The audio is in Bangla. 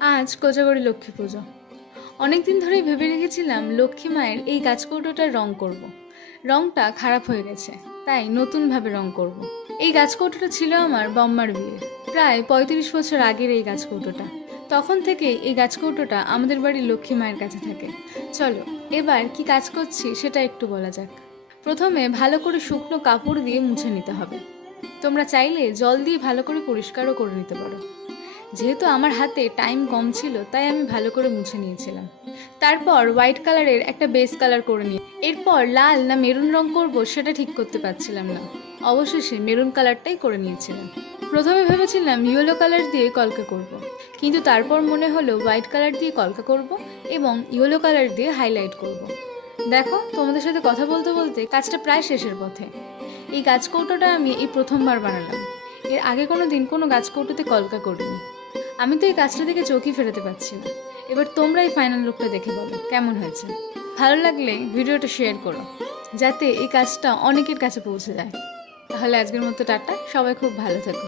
আজ কোজাগরী লক্ষ্মী পুজো। অনেক দিন ধরেই ভেবে রেখেছিলাম লক্ষ্মী মায়ের এই গাছকৌটোটার রং করব। রংটা খারাপ হয়ে গেছে, তাই নতুনভাবে রং করব। এই গাছকৌটোটা ছিল আমার বম্মার বিয়ে, প্রায় 35 বছর আগের এই গাছকৌটোটা। তখন থেকে এই গাছকৌটোটা আমাদের বাড়ির লক্ষ্মী মায়ের কাছে থাকে। চলো এবার কি কাজ করছি সেটা একটু বলা যাক। প্রথমে ভালো করে শুকনো কাপড় দিয়ে মুছে নিতে হবে। তোমরা চাইলে জল দিয়ে ভালো করে পরিষ্কারও করে নিতে পারো। যেহেতু আমার হাতে টাইম কম ছিল তাই আমি ভালো করে মুছে নিয়েছিলাম। তারপর হোয়াইট কালারের একটা বেস কালার করে নিই। এরপর লাল না মেরুন রং করব সেটা ঠিক করতে পারছিলাম না। অবশেষে মেরুন কালারটাই করে নিয়েছিলাম। প্রথমে ভেবেছিলাম ইয়েলো কালার দিয়ে কলকা করব, কিন্তু তারপর মনে হলো হোয়াইট কালার দিয়ে কলকা করব এবং ইয়েলো কালার দিয়ে হাইলাইট করব। দেখো, তোমাদের সাথে কথা বলতে বলতে কাজটা প্রায় শেষের পথে। এই গাছকৌটোটা আমি এই প্রথমবার বানালাম। এর আগে কোনো দিন কোনো গাছকৌটোতে কলকা করিনি। আমি তো এই কাজটা দেখে চোখই ফেরাতে পারছি না। এবার তোমরা এই ফাইনাল লুকটা দেখে বলো কেমন হয়েছে। ভালো লাগলে ভিডিওটা শেয়ার করো, যাতে এই কাজটা অনেকের কাছে পৌঁছে যায়। তাহলে আজকের মতো টাটা, সবাই খুব ভালো থেকো।